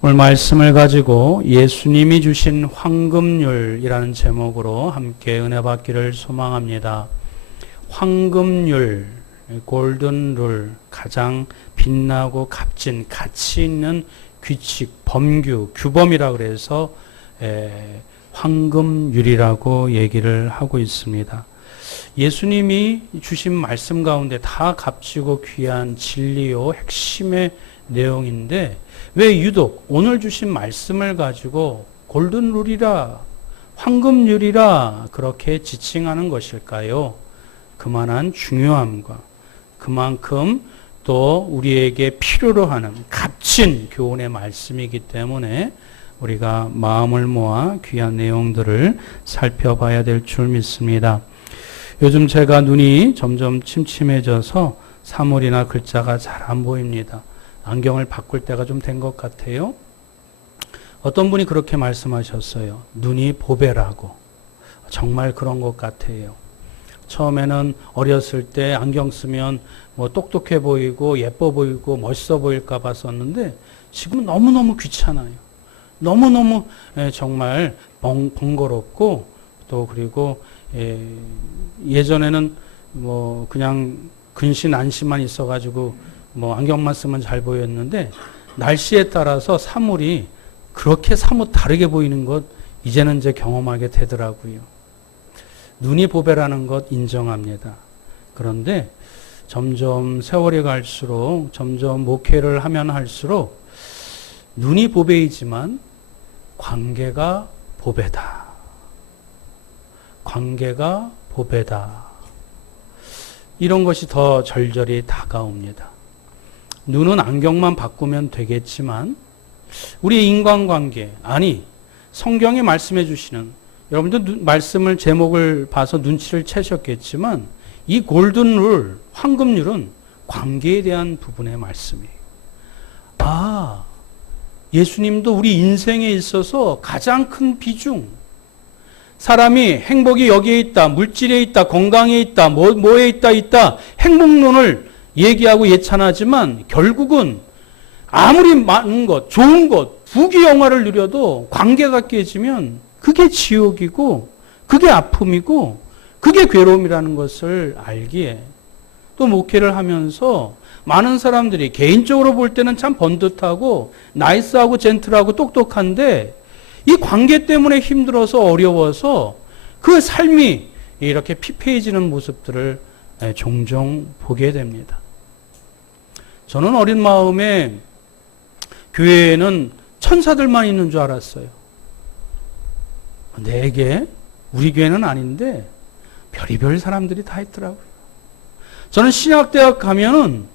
오늘 말씀을 가지고 예수님이 주신 황금률이라는 제목으로 함께 은혜 받기를 소망합니다. 황금률, 골든룰, 가장 빛나고 값진 가치 있는 규칙, 범규, 규범이라 그래서 황금률이라고 얘기를 하고 있습니다. 예수님이 주신 말씀 가운데 다 값지고 귀한 진리요 핵심의 내용인데 왜 유독 오늘 주신 말씀을 가지고 골든룰이라 황금률이라 그렇게 지칭하는 것일까요? 그만한 중요함과 그만큼 또 우리에게 필요로 하는 값진 교훈의 말씀이기 때문에 우리가 마음을 모아 귀한 내용들을 살펴봐야 될 줄 믿습니다. 요즘 제가 눈이 점점 침침해져서 사물이나 글자가 잘 안 보입니다. 안경을 바꿀 때가 좀 된 것 같아요. 어떤 분이 그렇게 말씀하셨어요. 눈이 보배라고. 정말 그런 것 같아요. 처음에는 어렸을 때 안경 쓰면 뭐 똑똑해 보이고 예뻐 보이고 멋있어 보일까 봐 썼는데 지금은 너무너무 귀찮아요. 너무너무 정말 번거롭고 또 그리고 예전에는 뭐 그냥 근시 난시만 있어가지고 뭐 안경만 쓰면 잘 보였는데 날씨에 따라서 사물이 그렇게 사뭇 다르게 보이는 것 이제는 이제 경험하게 되더라고요. 눈이 보배라는 것 인정합니다. 그런데 점점 세월이 갈수록 점점 목회를 하면 할수록 눈이 보배이지만 관계가 보배다. 관계가 보배다. 이런 것이 더 절절히 다가옵니다. 눈은 안경만 바꾸면 되겠지만 우리의 인간관계, 아니 성경이 말씀해 주시는, 여러분들 말씀을 제목을 봐서 눈치를 채셨겠지만 이 골든룰, 황금률은 관계에 대한 부분의 말씀이에요. 아, 예수님도 우리 인생에 있어서 가장 큰 비중, 사람이 행복이 여기에 있다, 물질에 있다, 건강에 있다, 뭐에 있다, 행복론을 얘기하고 예찬하지만 결국은 아무리 많은 것, 좋은 것, 부귀영화를 누려도 관계가 깨지면 그게 지옥이고 그게 아픔이고 그게 괴로움이라는 것을 알기에 또 목회를 하면서 많은 사람들이 개인적으로 볼 때는 참 번듯하고 나이스하고 젠틀하고 똑똑한데 이 관계 때문에 힘들어서 어려워서 그 삶이 이렇게 피폐해지는 모습들을 종종 보게 됩니다. 저는 어린 마음에 교회에는 천사들만 있는 줄 알았어요. 내게 우리 교회는 아닌데 별의별 사람들이 다 있더라고요. 저는 신학대학 가면은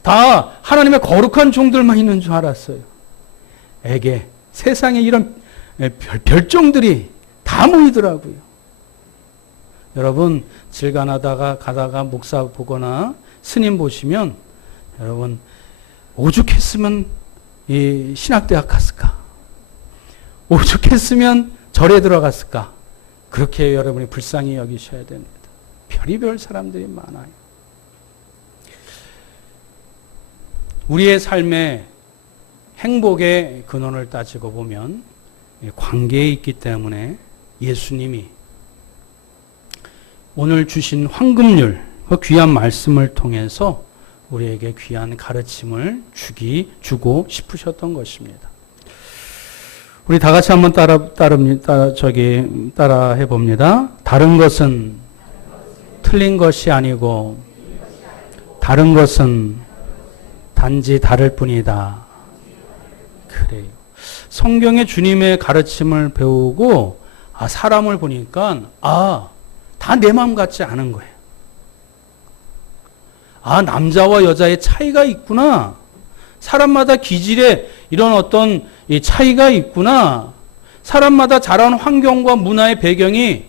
다 하나님의 거룩한 종들만 있는 줄 알았어요. 에게 세상에 이런 별종들이 다 모이더라고요. 여러분 질간하다가 가다가 목사 보거나 스님 보시면 여러분 오죽했으면 이 신학대학 갔을까? 오죽했으면 절에 들어갔을까? 그렇게 여러분이 불쌍히 여기셔야 됩니다. 별의별 사람들이 많아요. 우리의 삶의 행복의 근원을 따지고 보면 관계에 있기 때문에 예수님이 오늘 주신 황금률, 그 귀한 말씀을 통해서 우리에게 귀한 가르침을 주고 싶으셨던 것입니다. 우리 다 같이 한번 따라 해봅니다. 다른 것은 틀린 것이 아니고 다른 것은 단지 다를 뿐이다. 그래요. 성경의 주님의 가르침을 배우고 사람을 보니까 다 내 마음 같지 않은 거예요. 남자와 여자의 차이가 있구나. 사람마다 기질에 이런 어떤 차이가 있구나. 사람마다 자란 환경과 문화의 배경이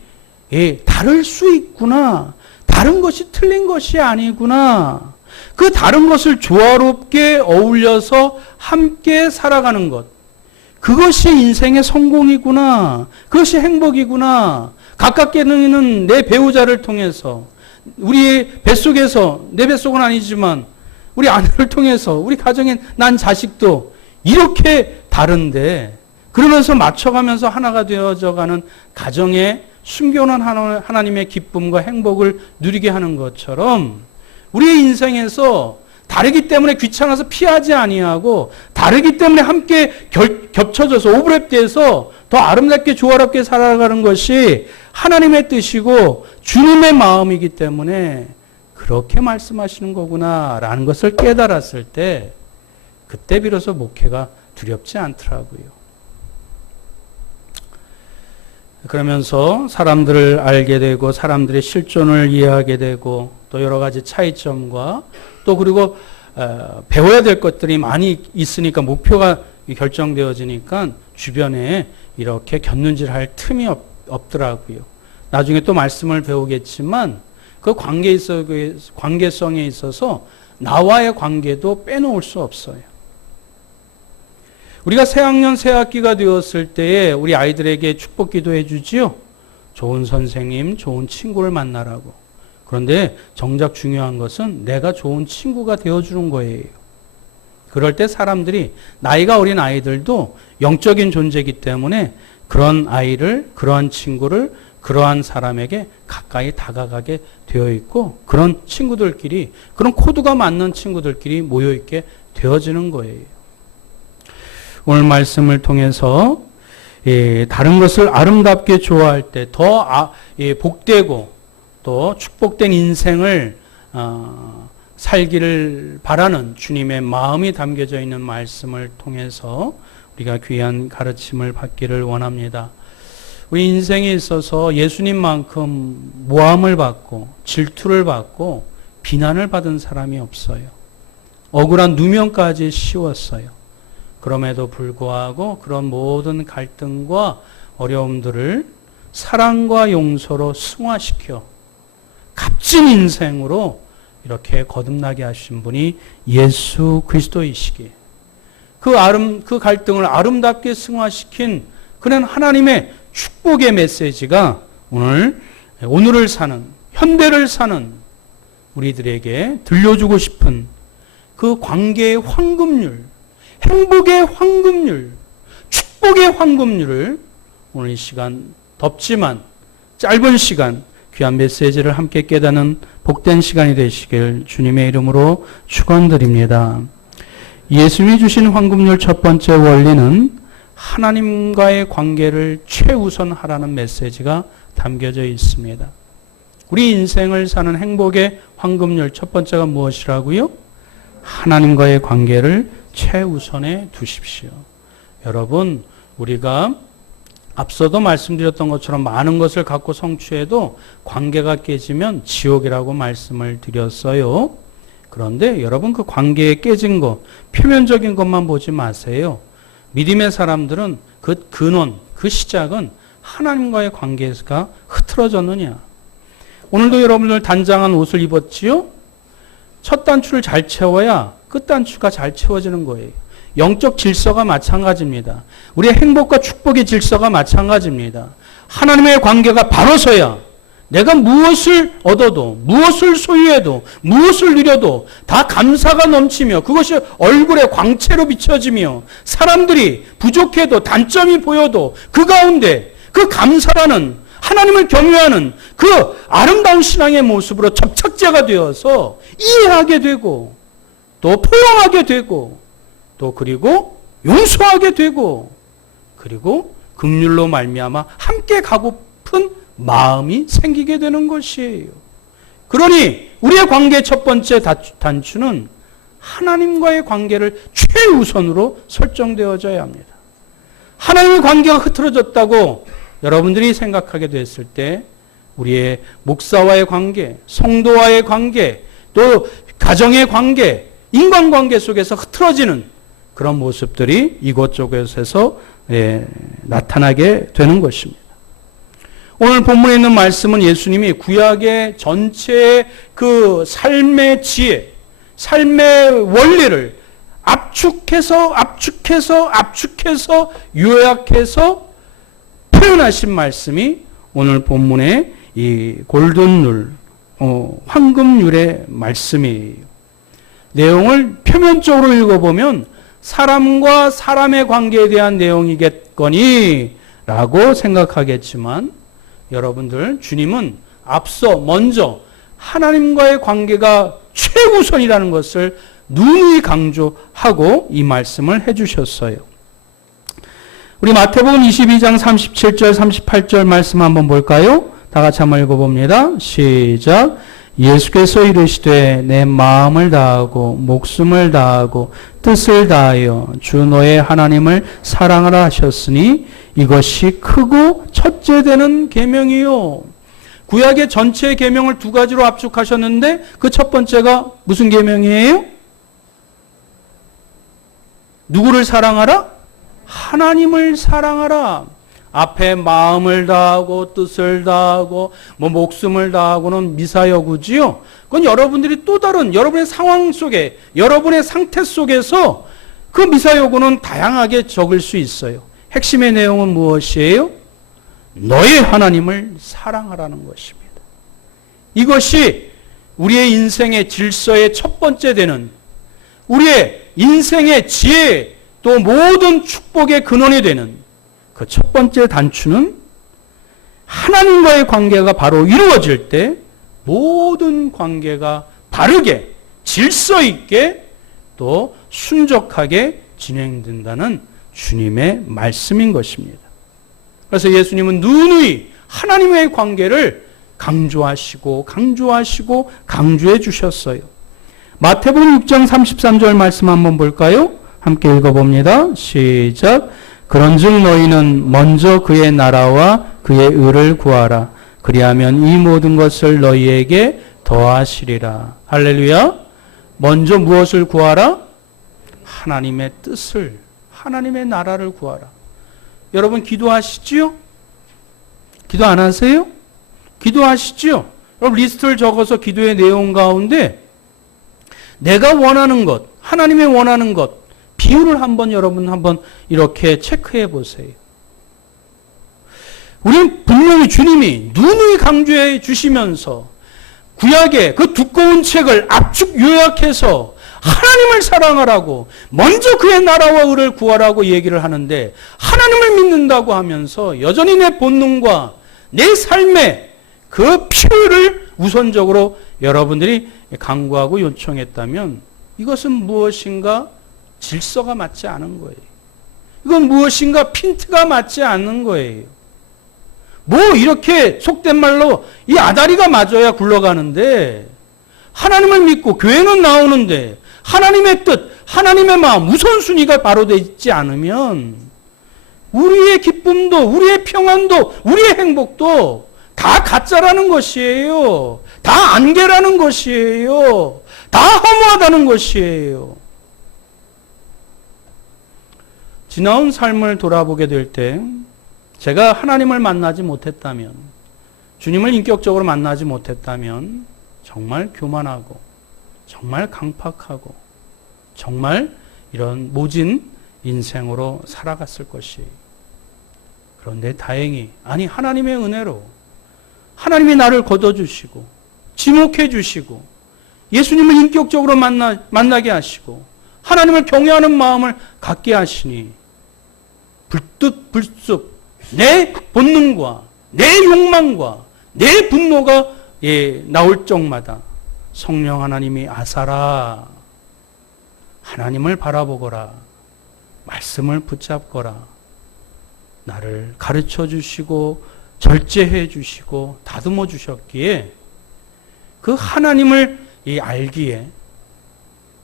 다를 수 있구나. 다른 것이 틀린 것이 아니구나. 그 다른 것을 조화롭게 어울려서 함께 살아가는 것. 그것이 인생의 성공이구나. 그것이 행복이구나. 가깝게 있는 내 배우자를 통해서 우리의 뱃속에서, 내 뱃속은 아니지만 우리 아내를 통해서 우리 가정에 난 자식도 이렇게 다른데 그러면서 맞춰가면서 하나가 되어져가는 가정에 숨겨놓은 하나님의 기쁨과 행복을 누리게 하는 것처럼 우리의 인생에서 다르기 때문에 귀찮아서 피하지 아니하고 다르기 때문에 함께 겹쳐져서 오버랩돼서 더 아름답게 조화롭게 살아가는 것이 하나님의 뜻이고 주님의 마음이기 때문에 그렇게 말씀하시는 거구나라는 것을 깨달았을 때 그때 비로소 목회가 두렵지 않더라고요. 그러면서 사람들을 알게 되고 사람들의 실존을 이해하게 되고 또 여러 가지 차이점과 또 그리고 배워야 될 것들이 많이 있으니까 목표가 결정되어지니까 주변에 이렇게 곁눈질할 틈이 없더라고요. 나중에 또 말씀을 배우겠지만 그 관계성에 있어서 나와의 관계도 빼놓을 수 없어요. 우리가 새학년 새학기가 되었을 때에 우리 아이들에게 축복 기도해 주지요. 좋은 선생님, 좋은 친구를 만나라고. 그런데 정작 중요한 것은 내가 좋은 친구가 되어주는 거예요. 그럴 때 사람들이 나이가 어린 아이들도 영적인 존재이기 때문에 그런 아이를, 그러한 친구를 그러한 사람에게 가까이 다가가게 되어 있고 그런 친구들끼리, 그런 코드가 맞는 친구들끼리 모여있게 되어지는 거예요. 오늘 말씀을 통해서 다른 것을 아름답게 좋아할 때 더 복되고 또 축복된 인생을 살기를 바라는 주님의 마음이 담겨져 있는 말씀을 통해서 우리가 귀한 가르침을 받기를 원합니다. 우리 인생에 있어서 예수님만큼 모함을 받고 질투를 받고 비난을 받은 사람이 없어요. 억울한 누명까지 씌웠어요. 그럼에도 불구하고 그런 모든 갈등과 어려움들을 사랑과 용서로 승화시켜 값진 인생으로 이렇게 거듭나게 하신 분이 예수 그리스도이시기에 그 갈등을 아름답게 승화시킨 그런 하나님의 축복의 메시지가 오늘을 사는, 현대를 사는 우리들에게 들려주고 싶은 그 관계의 황금률, 행복의 황금률, 축복의 황금률을 오늘 이 시간 덥지만 짧은 시간 귀한 메시지를 함께 깨닫는 복된 시간이 되시길 주님의 이름으로 축원드립니다. 예수님이 주신 황금률 첫 번째 원리는 하나님과의 관계를 최우선하라는 메시지가 담겨져 있습니다. 우리 인생을 사는 행복의 황금률 첫 번째가 무엇이라고요? 하나님과의 관계를 최우선에 두십시오. 여러분, 우리가 앞서도 말씀드렸던 것처럼 많은 것을 갖고 성취해도 관계가 깨지면 지옥이라고 말씀을 드렸어요. 그런데 여러분 그 관계에 깨진 것, 표면적인 것만 보지 마세요. 믿음의 사람들은 그 근원, 그 시작은 하나님과의 관계가 흐트러졌느냐. 오늘도 여러분들 단장한 옷을 입었지요? 첫 단추를 잘 채워야 끝 단추가 잘 채워지는 거예요. 영적 질서가 마찬가지입니다. 우리의 행복과 축복의 질서가 마찬가지입니다. 하나님의 관계가 바로 서야 내가 무엇을 얻어도, 무엇을 소유해도, 무엇을 누려도 다 감사가 넘치며 그것이 얼굴에 광채로 비춰지며 사람들이 부족해도 단점이 보여도 그 가운데 그 감사라는 하나님을 경외하는 그 아름다운 신앙의 모습으로 접착제가 되어서 이해하게 되고 또 포용하게 되고 또 그리고 용서하게 되고 그리고 긍휼로 말미암아 함께 가고픈 마음이 생기게 되는 것이에요. 그러니 우리의 관계의 첫 번째 단추는 하나님과의 관계를 최우선으로 설정되어져야 합니다. 하나님의 관계가 흐트러졌다고 여러분들이 생각하게 됐을 때 우리의 목사와의 관계, 성도와의 관계, 또 가정의 관계, 인간관계 속에서 흐트러지는 그런 모습들이 이곳저곳에서 나타나게 되는 것입니다. 오늘 본문에 있는 말씀은 예수님이 구약의 전체의 그 삶의 지혜, 삶의 원리를 압축해서 요약해서 표현하신 말씀이 오늘 본문의 이 골든룰, 황금률의 말씀이에요. 내용을 표면적으로 읽어보면 사람과 사람의 관계에 대한 내용이겠거니 라고 생각하겠지만 여러분들, 주님은 앞서 먼저 하나님과의 관계가 최우선이라는 것을 누누이 강조하고 이 말씀을 해주셨어요. 우리 마태복음 22장 37절 38절 말씀 한번 볼까요? 다 같이 한번 읽어봅니다. 시작. 예수께서 이르시되 내 마음을 다하고 목숨을 다하고 뜻을 다하여 주 너의 하나님을 사랑하라 하셨으니 이것이 크고 첫째 되는 계명이요. 구약의 전체 계명을 두 가지로 압축하셨는데 그 첫 번째가 무슨 계명이에요? 누구를 사랑하라? 하나님을 사랑하라. 앞에 마음을 다하고 뜻을 다하고 목숨을 다하고는 미사여구지요. 그건 여러분들이 또 다른 여러분의 상황 속에, 여러분의 상태 속에서 그 미사여구는 다양하게 적을 수 있어요. 핵심의 내용은 무엇이에요? 너의 하나님을 사랑하라는 것입니다. 이것이 우리의 인생의 질서의 첫 번째 되는, 우리의 인생의 지혜 또 모든 축복의 근원이 되는 그 첫 번째 단추는 하나님과의 관계가 바로 이루어질 때 모든 관계가 바르게 질서 있게 또 순적하게 진행된다는 주님의 말씀인 것입니다. 그래서 예수님은 누누이 하나님의 관계를 강조하시고 강조해 주셨어요. 마태복음 6장 33절 말씀 한번 볼까요? 함께 읽어봅니다. 시작. 그런즉 너희는 먼저 그의 나라와 그의 의를 구하라. 그리하면 이 모든 것을 너희에게 더하시리라. 할렐루야. 먼저 무엇을 구하라? 하나님의 뜻을, 하나님의 나라를 구하라. 여러분 기도하시지요? 기도 안 하세요? 기도하시지요? 여러분 리스트를 적어서 기도의 내용 가운데 내가 원하는 것, 하나님의 원하는 것, 비율을 여러분 한번 이렇게 체크해 보세요. 우리는 분명히 주님이 누누이 강조해 주시면서 구약의 그 두꺼운 책을 압축 요약해서 하나님을 사랑하라고, 먼저 그의 나라와 의를 구하라고 얘기를 하는데 하나님을 믿는다고 하면서 여전히 내 본능과 내 삶의 그 필요를 우선적으로 여러분들이 강구하고 요청했다면 이것은 무엇인가 질서가 맞지 않은 거예요. 이건 무엇인가 핀트가 맞지 않는 거예요. 뭐 이렇게 속된 말로 이 아다리가 맞아야 굴러가는데 하나님을 믿고 교회는 나오는데 하나님의 뜻, 하나님의 마음, 우선순위가 바로 되어 있지 않으면 우리의 기쁨도, 우리의 평안도, 우리의 행복도 다 가짜라는 것이에요. 다 안개라는 것이에요. 다 허무하다는 것이에요. 지나온 삶을 돌아보게 될 때 제가 하나님을 만나지 못했다면, 주님을 인격적으로 만나지 못했다면 정말 교만하고 정말 강팍하고 정말 이런 모진 인생으로 살아갔을 것이에요. 그런데 다행히, 아니 하나님의 은혜로 하나님이 나를 걷어주시고 지목해 주시고 예수님을 인격적으로 만나게 하시고 하나님을 경외하는 마음을 갖게 하시니 불쑥 내 본능과 내 욕망과 내 분노가 나올 적마다 성령 하나님이 아사라, 하나님을 바라보거라, 말씀을 붙잡거라, 나를 가르쳐 주시고 절제해 주시고 다듬어 주셨기에 그 하나님을 알기에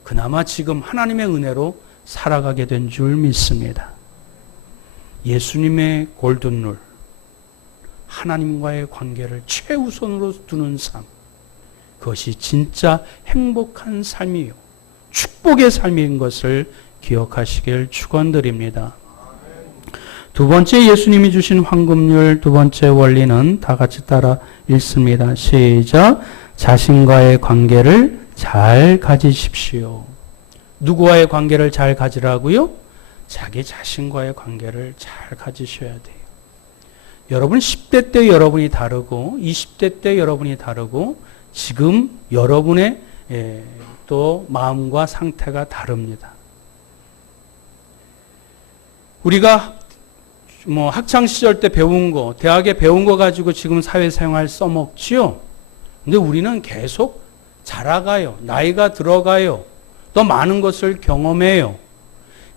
그나마 지금 하나님의 은혜로 살아가게 된 줄 믿습니다. 예수님의 골든룰, 하나님과의 관계를 최우선으로 두는 삶, 그것이 진짜 행복한 삶이요 축복의 삶인 것을 기억하시길 축원드립니다. 두 번째 예수님이 주신 황금률 두 번째 원리는 다 같이 따라 읽습니다. 시작. 자신과의 관계를 잘 가지십시오. 누구와의 관계를 잘 가지라고요? 자기 자신과의 관계를 잘 가지셔야 돼요. 여러분 10대 때 여러분이 다르고 20대 때 여러분이 다르고 지금 여러분의 또 마음과 상태가 다릅니다. 우리가 학창 시절 때 배운 거, 대학에 배운 거 가지고 지금 사회생활 써먹지요. 근데 우리는 계속 자라가요. 나이가 들어가요. 더 많은 것을 경험해요.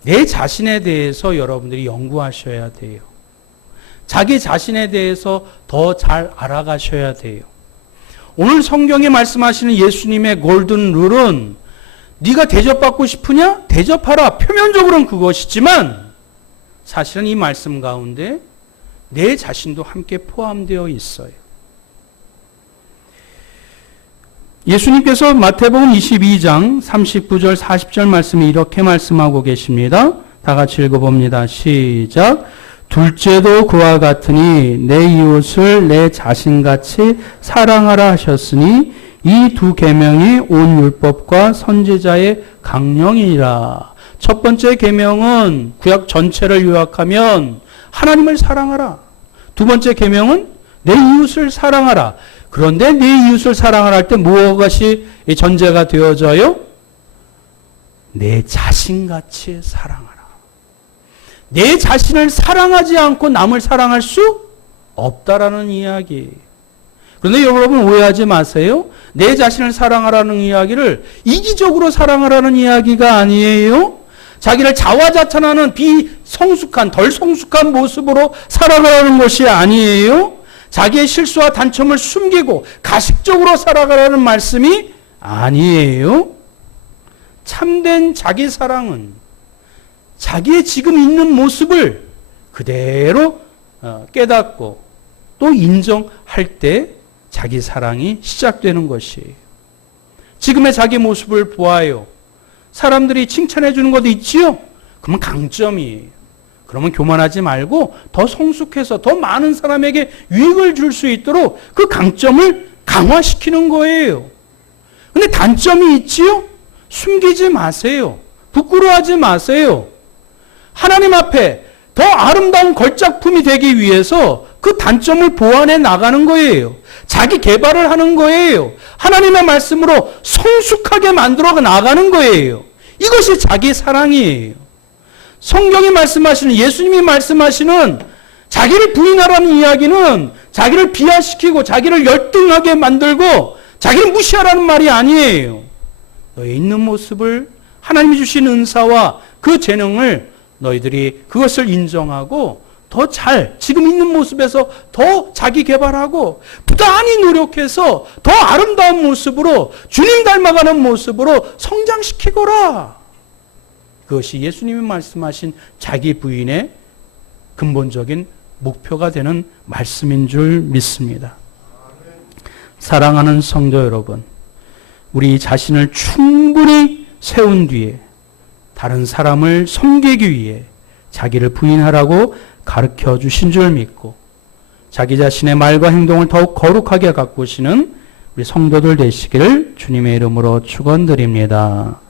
내 자신에 대해서 여러분들이 연구하셔야 돼요. 자기 자신에 대해서 더 잘 알아가셔야 돼요. 오늘 성경에 말씀하시는 예수님의 골든 룰은 네가 대접받고 싶으냐? 대접하라. 표면적으로는 그것이지만 사실은 이 말씀 가운데 내 자신도 함께 포함되어 있어요. 예수님께서 마태복음 22장 39절 40절 말씀에 이렇게 말씀하고 계십니다. 다 같이 읽어봅니다. 시작. 둘째도 그와 같으니 내 이웃을 내 자신같이 사랑하라 하셨으니 이 두 계명이 온 율법과 선지자의 강령이니라. 첫 번째 계명은 구약 전체를 요약하면 하나님을 사랑하라. 두 번째 계명은 내 이웃을 사랑하라. 그런데 내 이웃을 사랑하라 할 때 무엇이 전제가 되어져요? 내 자신같이 사랑하라. 내 자신을 사랑하지 않고 남을 사랑할 수 없다라는 이야기. 그런데 여러분 오해하지 마세요. 내 자신을 사랑하라는 이야기를 이기적으로 사랑하라는 이야기가 아니에요. 자기를 자화자찬하는 비성숙한, 덜 성숙한 모습으로 살아가라는 것이 아니에요. 자기의 실수와 단점을 숨기고 가식적으로 살아가라는 말씀이 아니에요. 참된 자기 사랑은 자기의 지금 있는 모습을 그대로 깨닫고 또 인정할 때 자기 사랑이 시작되는 것이에요. 지금의 자기 모습을 보아요. 사람들이 칭찬해 주는 것도 있지요? 그러면 강점이에요. 그러면 교만하지 말고 더 성숙해서 더 많은 사람에게 유익을 줄 수 있도록 그 강점을 강화시키는 거예요. 근데 단점이 있지요? 숨기지 마세요. 부끄러워하지 마세요. 하나님 앞에 더 아름다운 걸작품이 되기 위해서 그 단점을 보완해 나가는 거예요. 자기 개발을 하는 거예요. 하나님의 말씀으로 성숙하게 만들어 나가는 거예요. 이것이 자기 사랑이에요. 성경이 말씀하시는, 예수님이 말씀하시는 자기를 부인하라는 이야기는 자기를 비하시키고 자기를 열등하게 만들고 자기를 무시하라는 말이 아니에요. 너의 있는 모습을, 하나님이 주신 은사와 그 재능을 너희들이 그것을 인정하고 더 잘, 지금 있는 모습에서 더 자기 개발하고 부단히 노력해서 더 아름다운 모습으로, 주님 닮아가는 모습으로 성장시키거라. 그것이 예수님이 말씀하신 자기 부인의 근본적인 목표가 되는 말씀인 줄 믿습니다. 사랑하는 성도 여러분, 우리 자신을 충분히 세운 뒤에 다른 사람을 섬기기 위해 자기를 부인하라고 가르쳐 주신 줄 믿고 자기 자신의 말과 행동을 더욱 거룩하게 가꾸시는 우리 성도들 되시기를 주님의 이름으로 축원드립니다.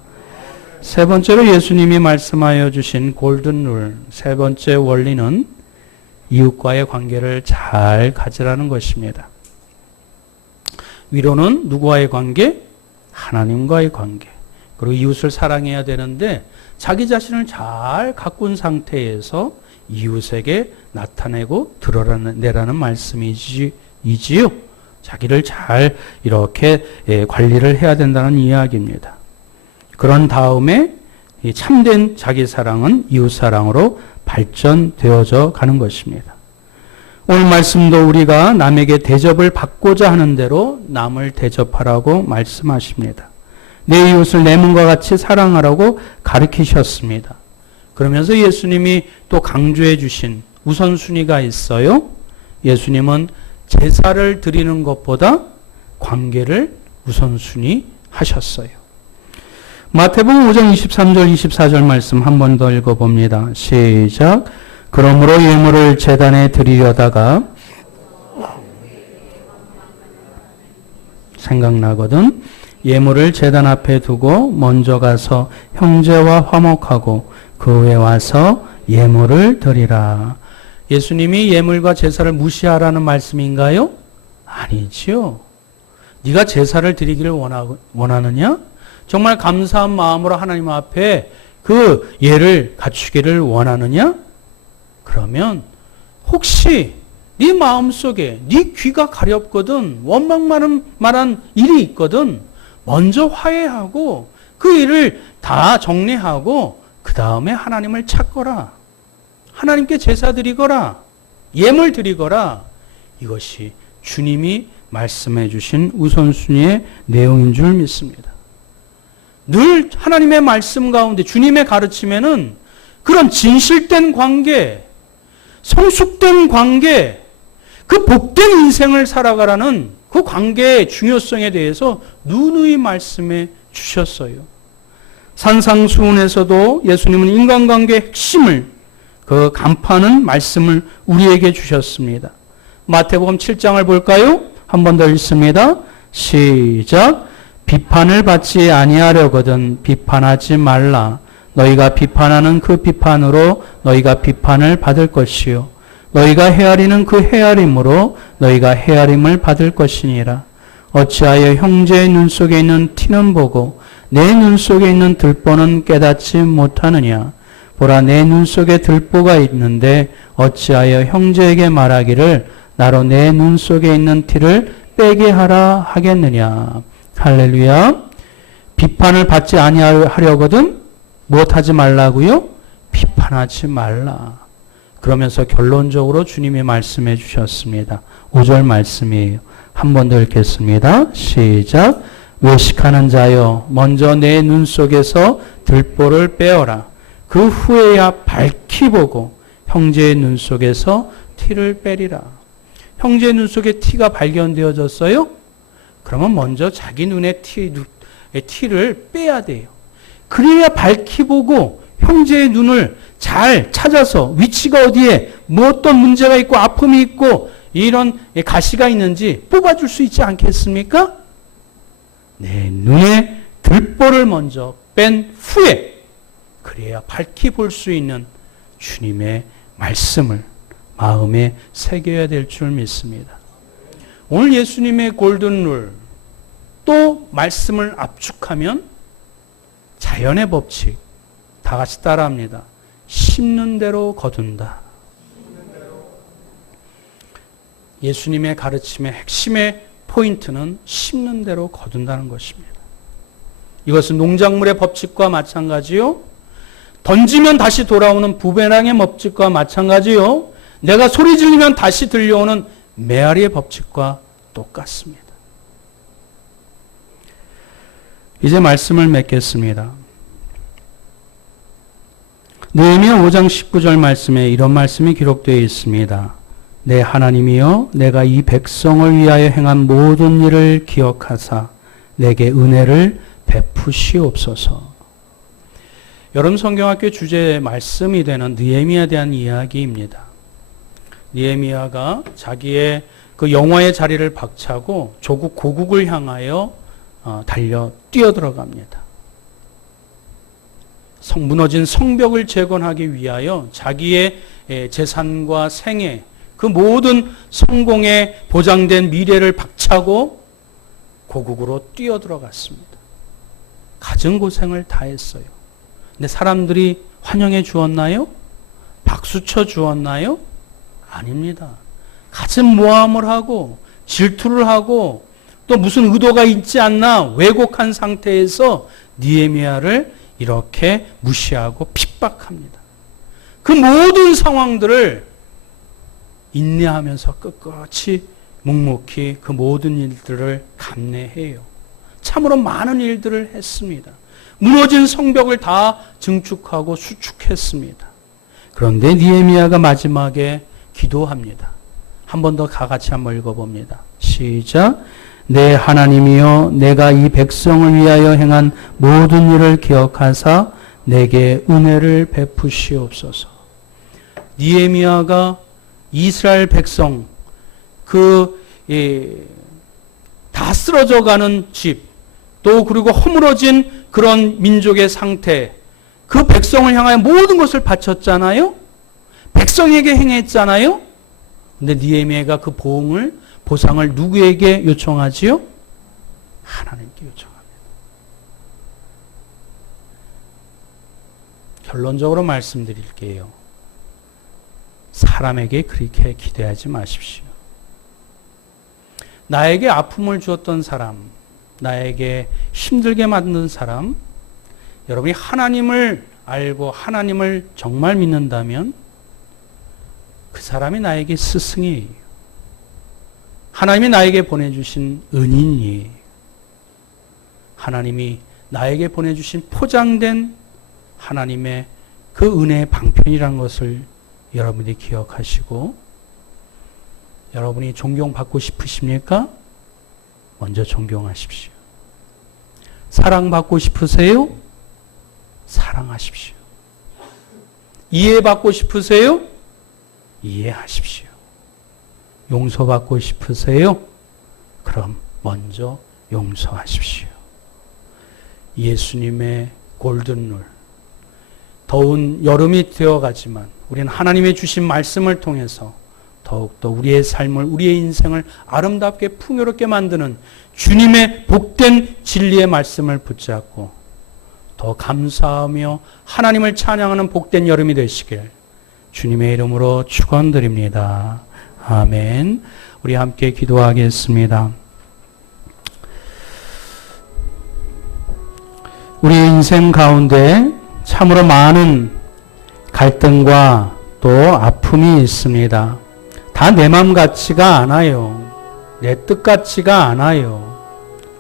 세 번째로 예수님이 말씀하여 주신 골든 룰, 세 번째 원리는 이웃과의 관계를 잘 가지라는 것입니다. 위로는 누구와의 관계? 하나님과의 관계. 그리고 이웃을 사랑해야 되는데 자기 자신을 잘 가꾼 상태에서 이웃에게 나타내고 드러내라는 말씀이지요. 자기를 잘 이렇게 관리를 해야 된다는 이야기입니다. 그런 다음에 참된 자기 사랑은 이웃 사랑으로 발전되어져 가는 것입니다. 오늘 말씀도 우리가 남에게 대접을 받고자 하는 대로 남을 대접하라고 말씀하십니다. 내 이웃을 내 몸과 같이 사랑하라고 가르치셨습니다. 그러면서 예수님이 또 강조해 주신 우선순위가 있어요. 예수님은 제사를 드리는 것보다 관계를 우선순위 하셨어요. 마태복음 5장 23절 24절 말씀 한 번 더 읽어봅니다. 시작. 그러므로 예물을 제단에 드리려다가 생각나거든 예물을 제단 앞에 두고 먼저 가서 형제와 화목하고 그 후에 와서 예물을 드리라. 예수님이 예물과 제사를 무시하라는 말씀인가요? 아니지요. 네가 제사를 드리기를 원하느냐? 정말 감사한 마음으로 하나님 앞에 그 예를 갖추기를 원하느냐? 그러면 혹시 네 마음속에 네 귀가 가렵거든 원망만한 일이 있거든 먼저 화해하고 그 일을 다 정리하고 그 다음에 하나님을 찾거라. 하나님께 제사 드리거라. 예물 드리거라. 이것이 주님이 말씀해 주신 우선순위의 내용인 줄 믿습니다. 늘 하나님의 말씀 가운데 주님의 가르침에는 그런 진실된 관계, 성숙된 관계, 그 복된 인생을 살아가라는 그 관계의 중요성에 대해서 누누이 말씀해 주셨어요. 산상수훈에서도 예수님은 인간관계의 핵심을 그 간파하는 말씀을 우리에게 주셨습니다. 마태복음 7장을 볼까요? 한 번 더 읽습니다. 시작. 비판을 받지 아니하려거든 비판하지 말라. 너희가 비판하는 그 비판으로 너희가 비판을 받을 것이요 너희가 헤아리는 그 헤아림으로 너희가 헤아림을 받을 것이니라. 어찌하여 형제의 눈 속에 있는 티는 보고 내 눈 속에 있는 들보는 깨닫지 못하느냐. 보라, 내 눈 속에 들보가 있는데 어찌하여 형제에게 말하기를 나로 내 눈 속에 있는 티를 빼게 하라 하겠느냐. 할렐루야. 비판을 받지 아니하려거든 무엇하지 말라고요? 비판하지 말라. 그러면서 결론적으로 주님이 말씀해 주셨습니다. 5절 말씀이에요. 한 번 더 읽겠습니다. 시작. 외식하는 자여 먼저 내 눈 속에서 들보를 빼어라. 그 후에야 밝히 보고 형제의 눈 속에서 티를 빼리라. 형제의 눈 속에 티가 발견되어졌어요? 그러면 먼저 자기 눈에 티를 빼야 돼요. 그래야 밝히 보고 형제의 눈을 잘 찾아서 위치가 어디에 뭐 어떤 문제가 있고 아픔이 있고 이런 가시가 있는지 뽑아줄 수 있지 않겠습니까? 내 눈에 들보를 먼저 뺀 후에 그래야 밝히 볼 수 있는 주님의 말씀을 마음에 새겨야 될 줄 믿습니다. 오늘 예수님의 골든룰 또 말씀을 압축하면 자연의 법칙 다 같이 따라합니다. 심는 대로 거둔다. 예수님의 가르침의 핵심의 포인트는 심는 대로 거둔다는 것입니다. 이것은 농작물의 법칙과 마찬가지요. 던지면 다시 돌아오는 부메랑의 법칙과 마찬가지요. 내가 소리 지르면 다시 들려오는 메아리의 법칙과 똑같습니다. 이제 말씀을 맺겠습니다. 느헤미야 5장 19절 말씀에 이런 말씀이 기록되어 있습니다. 내 하나님이여 내가 이 백성을 위하여 행한 모든 일을 기억하사 내게 은혜를 베푸시옵소서. 여름 성경학교 주제 말씀이 되는 느헤미야에 대한 이야기입니다. 느헤미야가 자기의 그 영화의 자리를 박차고 조국 고국을 향하여 뛰어들어갑니다. 무너진 성벽을 재건하기 위하여 자기의 재산과 생애, 그 모든 성공에 보장된 미래를 박차고 고국으로 뛰어들어갔습니다. 갖은 고생을 다 했어요. 근데 사람들이 환영해 주었나요? 박수 쳐 주었나요? 아닙니다. 갖은 모함을 하고 질투를 하고 또 무슨 의도가 있지 않나 왜곡한 상태에서 느헤미야를 이렇게 무시하고 핍박합니다. 그 모든 상황들을 인내하면서 끝끝이 묵묵히 그 모든 일들을 감내해요. 참으로 많은 일들을 했습니다. 무너진 성벽을 다 증축하고 수축했습니다. 그런데 느헤미야가 마지막에 기도합니다. 한 번 더 같이 한번 읽어봅니다. 시작. 내 하나님이여 내가 이 백성을 위하여 행한 모든 일을 기억하사 내게 은혜를 베푸시옵소서. 느헤미야가 이스라엘 백성 다 쓰러져가는 집 또 그리고 허물어진 그런 민족의 상태 그 백성을 향하여 모든 것을 바쳤잖아요. 백성에게 행했잖아요. 근데 느헤미야가 그 보상을 누구에게 요청하지요? 하나님께 요청합니다. 결론적으로 말씀드릴게요. 사람에게 그렇게 기대하지 마십시오. 나에게 아픔을 주었던 사람, 나에게 힘들게 만든 사람, 여러분이 하나님을 알고 하나님을 정말 믿는다면 그 사람이 나에게 스승이에요. 하나님이 나에게 보내주신 은인이에요. 하나님이 나에게 보내주신 포장된 하나님의 그 은혜의 방편이라는 것을 여러분이 기억하시고, 여러분이 존경받고 싶으십니까? 먼저 존경하십시오. 사랑받고 싶으세요? 사랑하십시오. 이해받고 싶으세요? 이해하십시오. 용서받고 싶으세요? 그럼 먼저 용서하십시오. 예수님의 골든룰. 더운 여름이 되어가지만 우리는 하나님의 주신 말씀을 통해서 더욱더 우리의 삶을, 우리의 인생을 아름답게 풍요롭게 만드는 주님의 복된 진리의 말씀을 붙잡고 더 감사하며 하나님을 찬양하는 복된 여름이 되시길 주님의 이름으로 축원드립니다. 아멘. 우리 함께 기도하겠습니다. 우리 인생 가운데 참으로 많은 갈등과 또 아픔이 있습니다. 다 내 맘 같지가 않아요. 내 뜻 같지가 않아요.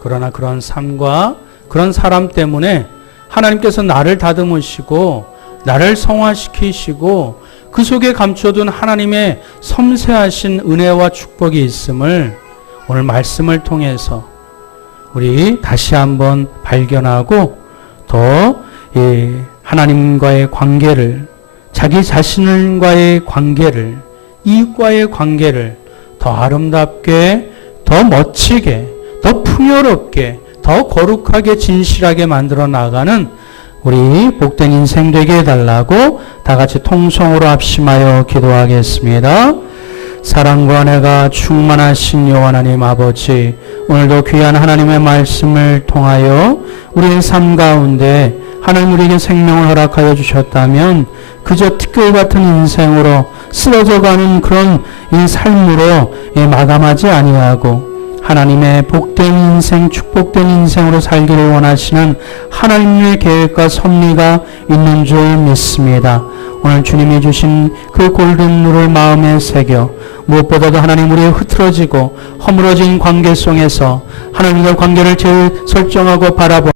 그러나 그런 삶과 그런 사람 때문에 하나님께서 나를 다듬으시고 나를 성화시키시고 그 속에 감춰둔 하나님의 섬세하신 은혜와 축복이 있음을 오늘 말씀을 통해서 우리 다시 한번 발견하고 더 하나님과의 관계를, 자기 자신과의 관계를, 이웃과의 관계를 더 아름답게, 더 멋지게, 더 풍요롭게, 더 거룩하게 진실하게 만들어 나가는 우리 복된 인생 되게 해달라고 다 같이 통성으로 합심하여 기도하겠습니다. 사랑과 은혜가 충만하신 여호와 하나님 아버지, 오늘도 귀한 하나님의 말씀을 통하여 우리의 삶 가운데 하나님 우리에게 생명을 허락하여 주셨다면 그저 티끌 같은 인생으로 쓰러져가는 그런 이 삶으로 마감하지 아니하고 하나님의 복된 인생, 축복된 인생으로 살기를 원하시는 하나님의 계획과 섭리가 있는 줄 믿습니다. 오늘 주님이 주신 그 골든룰을 마음에 새겨 무엇보다도 하나님 우리의 흐트러지고 허물어진 관계 속에서 하나님과 관계를 제일 설정하고 바라보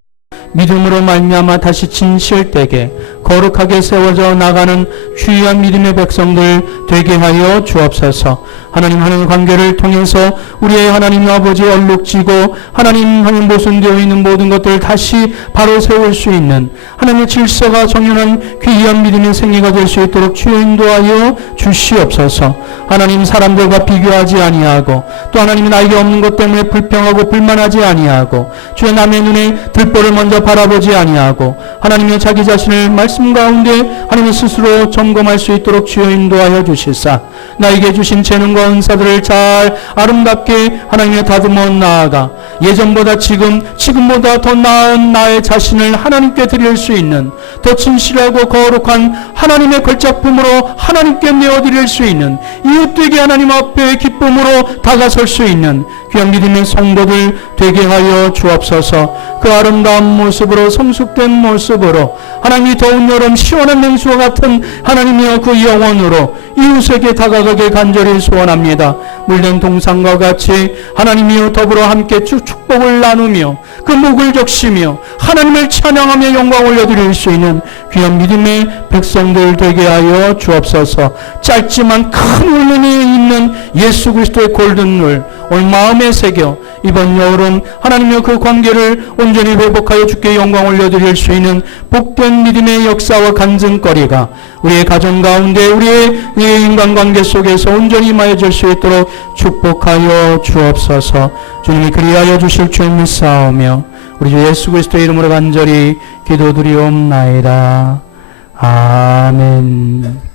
믿음으로 말미암아 다시 진실되게 거룩하게 세워져 나가는 주의한 믿음의 백성들 되게 하여 주옵소서. 하나님 하나님의 관계를 통해서 우리의 하나님 아버지 얼룩지고 하나님 모순되어 있는 모든 것들을 다시 바로 세울 수 있는 하나님의 질서가 정연한 귀한 믿음의 생애가 될 수 있도록 주여 인도하여 주시옵소서. 하나님 사람들과 비교하지 아니하고 또 하나님이 나에게 없는 것 때문에 불평하고 불만하지 아니하고 주의 남의 눈에 들보를 먼저 바라보지 아니하고 하나님의 자기 자신을 말씀 가운데 하나님 스스로 점검할 수 있도록 주여 인도하여 주시사 나에게 주신 재능과 은사들을 잘 아름답게 하나님의 다듬어 나아가 예전보다 지금보다 더 나은 나의 자신을 하나님께 드릴 수 있는 더 진실하고 거룩한 하나님의 걸작품으로 하나님께 내어드릴 수 있는 이웃되게 하나님 앞에 기쁨으로 다가설 수 있는 귀한 믿음의 성도들 되게 하여 주옵소서. 그 아름다운 모습으로 성숙된 모습으로 하나님이 더운 여름 시원한 냉수와 같은 하나님이여 그 영혼으로 이웃에게 다가가게 간절히 소원합니다. 물된 동상과 같이 하나님이여 더불어 함께 축복을 나누며 그 목을 적시며 하나님을 찬양하며 영광 올려드릴 수 있는 귀한 믿음의 백성들 되게 하여 주옵소서. 짧지만 큰 운명이 있는 예수 그리스도의 골든룰 오늘 마음에 새겨 이번 여름 하나님과 그 관계를 온전히 회복하여 주께 영광 올려드릴 수 있는 복된 믿음의 역사와 간증거리가 우리의 가정 가운데 우리의 인간관계 속에서 온전히 임하여 줄 수 있도록 축복하여 주옵소서. 주님이 그리하여 주실 줄 믿사오며 우리 주 예수 그리스도의 이름으로 간절히 기도드리옵나이다. 아멘.